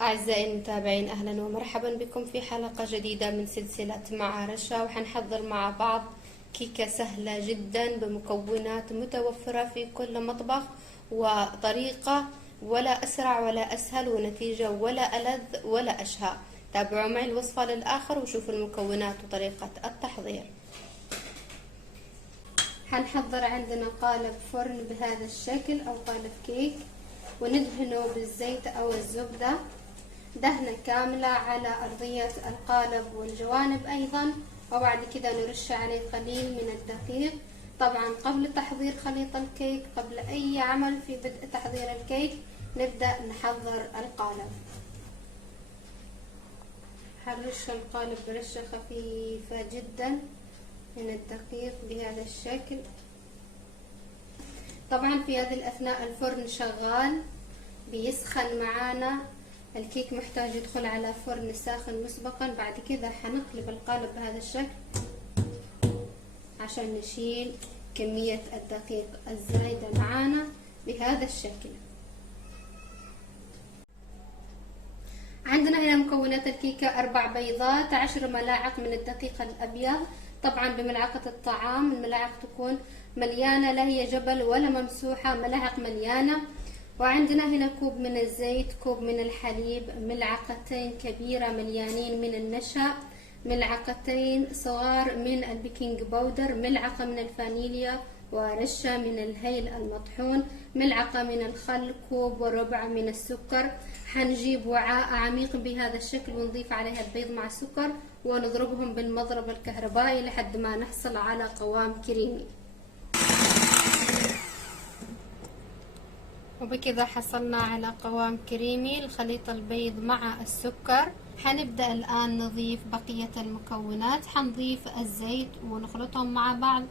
أعزائي المتابعين، أهلا ومرحبا بكم في حلقة جديدة من سلسلة مع رشا. وحنحضر مع بعض كيكة سهلة جدا بمكونات متوفرة في كل مطبخ، وطريقة ولا أسرع ولا أسهل، ونتيجة ولا ألذ ولا أشهى. تابعوا معي الوصفة للآخر وشوفوا المكونات وطريقة التحضير. حنحضر عندنا قالب فرن بهذا الشكل أو قالب كيك، وندهنه بالزيت أو الزبدة دهنة كاملة على أرضية القالب والجوانب أيضا، وبعد كده نرش عليه قليل من الدقيق. طبعا قبل تحضير خليط الكيك، قبل أي عمل في بدء تحضير الكيك، نبدأ نحضر القالب. هنرش القالب برشة خفيفة جدا من الدقيق بهذا الشكل. طبعا في هذه الأثناء الفرن شغال بيسخن معانا، الكيك محتاج يدخل على فرن ساخن مسبقا. بعد كده حنقلب القالب بهذا الشكل عشان نشيل كمية الدقيق الزايدة معانا بهذا الشكل. عندنا هنا مكونات الكيكة 4 بيضات، 10 ملاعق من الدقيق الأبيض، طبعا بملعقة الطعام. الملاعق تكون مليانة، لا هي جبل ولا ممسوحة، ملاعق مليانة. وعندنا هنا كوب من الزيت، كوب من الحليب، ملعقتين كبيرة مليانين من النشا، ملعقتين صغار من البيكنج باودر، ملعقة من الفانيليا، ورشة من الهيل المطحون، ملعقة من الخل، كوب وربع من السكر. حنجيب وعاء عميق بهذا الشكل ونضيف عليها البيض مع السكر ونضربهم بالمضرب الكهربائي لحد ما نحصل على قوام كريمي. وبكذا حصلنا على قوام كريمي لخليط البيض مع السكر. حنبدأ الآن نضيف بقية المكونات. حنضيف الزيت ونخلطهم مع بعض،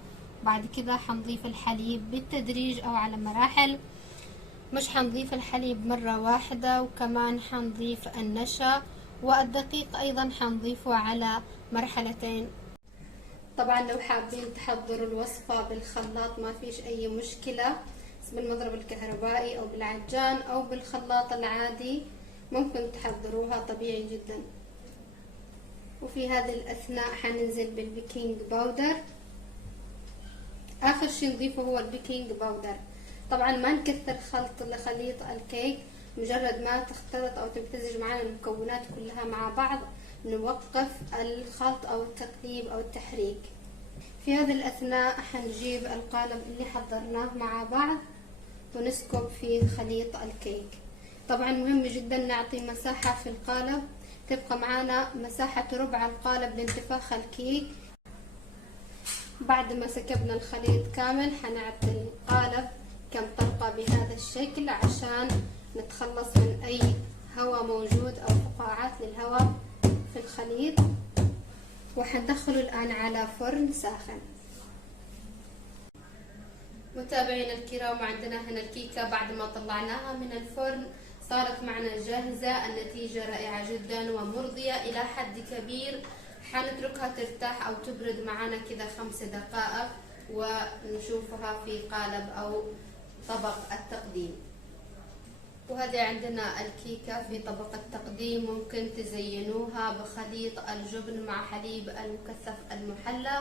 بعد كده حنضيف الحليب بالتدريج أو على مراحل، مش حنضيف الحليب مرة واحدة، وكمان حنضيف النشا والدقيق أيضا حنضيفه على مرحلتين. طبعا لو حابين تحضروا الوصفة بالخلاط ما فيش أي مشكلة، بالمضرب الكهربائي أو بالعجان أو بالخلاط العادي ممكن تحضروها طبيعي جدا. وفي هذه الأثناء حننزل بالبيكنج باودر. آخر شي نضيفه هو البيكنج باودر. طبعا ما نكثر خلط لخليط الكيك، مجرد ما تختلط أو تمتزج معنا المكونات كلها مع بعض نوقف الخلط أو التقليب أو التحريك. في هذه الأثناء حنجيب القالب اللي حضرناه مع بعض ونسكب فيه خليط الكيك. طبعا مهم جدا نعطي مساحة في القالب، تبقى معانا مساحة ربع القالب لانتفاخ الكيك. بعد ما سكبنا الخليط كامل حنعطي القالب كم طرقة بهذا الشكل عشان نتخلص من أي هواء موجود أو فقاعات للهواء في الخليط. وحندخله الآن على فرن ساخن. متابعينا الكرام، عندنا هنا الكيكة بعد ما طلعناها من الفرن صارت معنا جاهزة. النتيجة رائعة جدا ومرضية إلى حد كبير. حنتركها ترتاح أو تبرد معنا كذا 5 دقائق ونشوفها في قالب أو طبق التقديم. وهذه عندنا الكيكة في طبق التقديم. ممكن تزينوها بخليط الجبن مع حليب المكثف المحلى،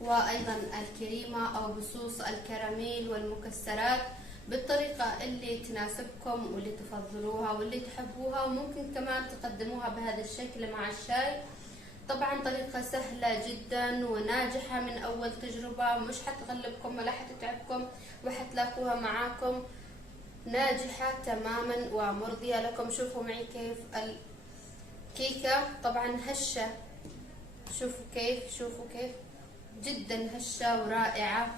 وأيضا الكريمة أو بصوص الكراميل والمكسرات بالطريقة اللي تناسبكم واللي تفضلوها واللي تحبوها. وممكن كمان تقدموها بهذا الشكل مع الشاي. طبعا طريقة سهلة جدا وناجحة من أول تجربة، مش حتغلبكم ولا حتتعبكم، وحتلاقوها معاكم ناجحة تماما ومرضية لكم. شوفوا معي كيف الكيكة طبعا هشة، شوفوا كيف جدا هشة ورائعة.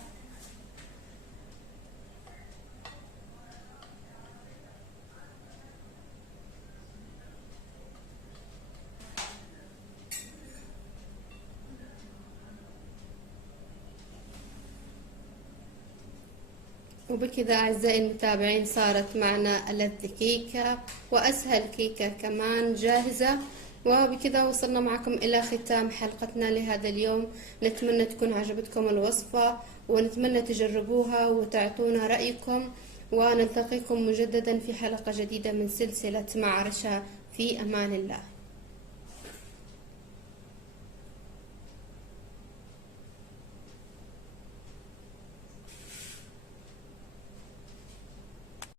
وبكذا أعزائي المتابعين صارت معنا ألذ كيكة وأسهل كيكة كمان جاهزة. وبكذا وصلنا معكم إلى ختام حلقتنا لهذا اليوم. نتمنى تكون عجبتكم الوصفة، ونتمنى تجربوها وتعطونا رأيكم. ونلتقيكم مجددا في حلقة جديدة من سلسلة مع رشا. في أمان الله.